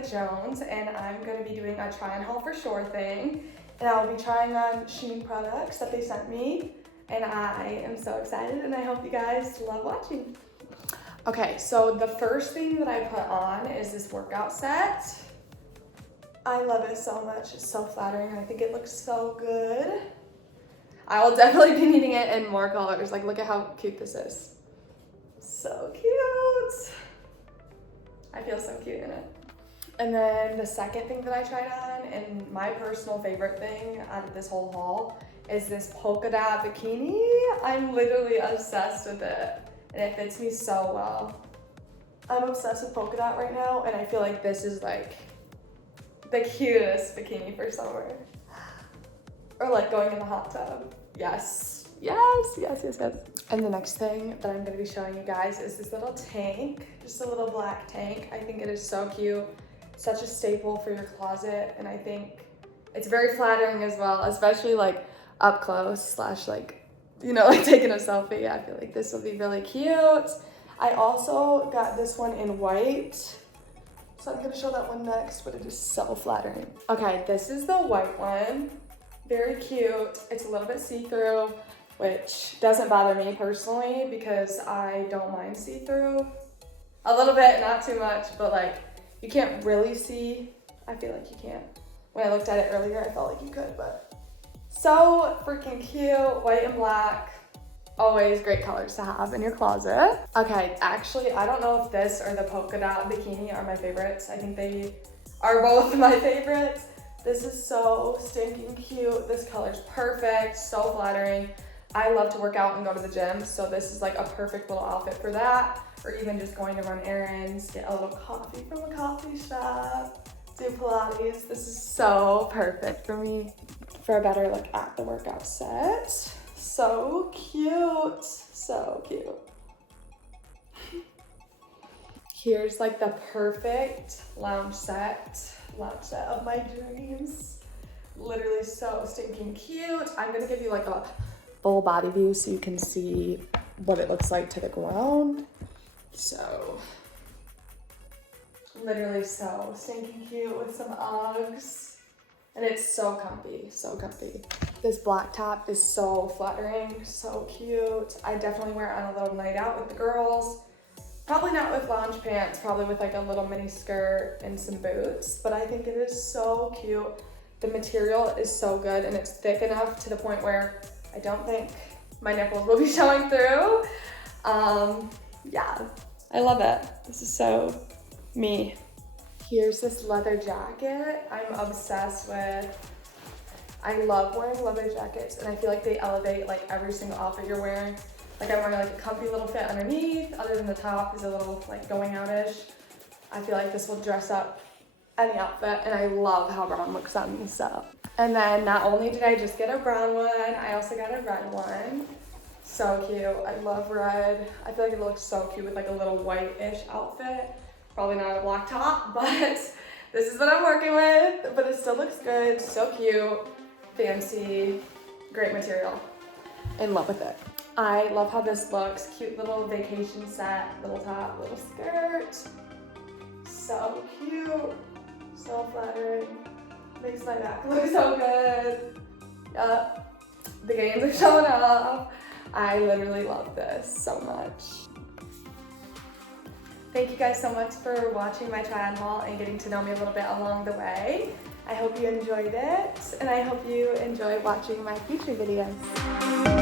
Ava Jones, and I'm going to be doing a try on haul for sure thing, and I'll be trying on SHEIN products that they sent me, and I am so excited, and I hope you guys love watching. Okay, so the first thing that I put on is this workout set. I love it so much. It's so flattering, and I think it looks so good. I will definitely be needing it in more colors. Like, look at how cute this is. So cute. I feel so cute in it. And then the second thing that I tried on, and my personal favorite thing out of this whole haul, is this polka dot bikini. I'm literally obsessed with it, and it fits me so well. I'm obsessed with polka dot right now, and I feel like this is like the cutest bikini for summer. Or like going in the hot tub. Yes, yes, yes, yes, yes. And the next thing that I'm gonna be showing you guys is this little tank, just a little black tank. I think it is so cute. Such a staple for your closet, and I think it's very flattering as well, especially like up close slash like, you know, like taking a selfie. I feel like this will be really cute. I also got this one in white, so I'm gonna show that one next, but it is so flattering. Okay, this is the white one. Very cute. It's a little bit see-through, which doesn't bother me personally because I don't mind see-through. A little bit, not too much, but like you can't really see. I feel like you can't. When I looked at it earlier, I felt like you could, but so freaking cute. White and black. Always great colors to have in your closet. Okay, actually, I don't know if this or the polka dot bikini are my favorites. I think they are both my favorites. This is so stinking cute. This color's perfect, so flattering. I love to work out and go to the gym, so this is like a perfect little outfit for that, or even just going to run errands, get a little coffee from a coffee shop, do Pilates. This is so perfect for me. For a better look at the workout set. So cute, so cute. Here's like the perfect lounge set of my dreams. Literally so stinking cute. I'm gonna give you like a full body view so you can see what it looks like to the ground. So, literally so stinking cute with some Uggs. And it's so comfy, so comfy. This black top is so flattering, so cute. I definitely wear it on a little night out with the girls. Probably not with lounge pants, probably with like a little mini skirt and some boots, but I think it is so cute. The material is so good, and it's thick enough to the point where I don't think my nipples will be showing through. Yeah, I love it. This is so me. Here's this leather jacket. I'm obsessed with. I love wearing leather jackets, and I feel like they elevate like every single outfit you're wearing. Like I'm wearing like a comfy little fit underneath, other than the top is a little like going out-ish. I feel like this will dress up any outfit, and I love how brown looks on me, so. And then not only did I just get a brown one, I also got a red one. So cute, I love red. I feel like it looks so cute with like a little white-ish outfit. Probably not a black top, but this is what I'm working with, but it still looks good, so cute, fancy, great material. In love with it. I love how this looks. Cute little vacation set, little top, little skirt. So cute, so flattering. Makes my back look so good. Yup, the gains are showing off. I literally love this so much. Thank you guys so much for watching my try on haul and getting to know me a little bit along the way. I hope you enjoyed it, and I hope you enjoy watching my future videos.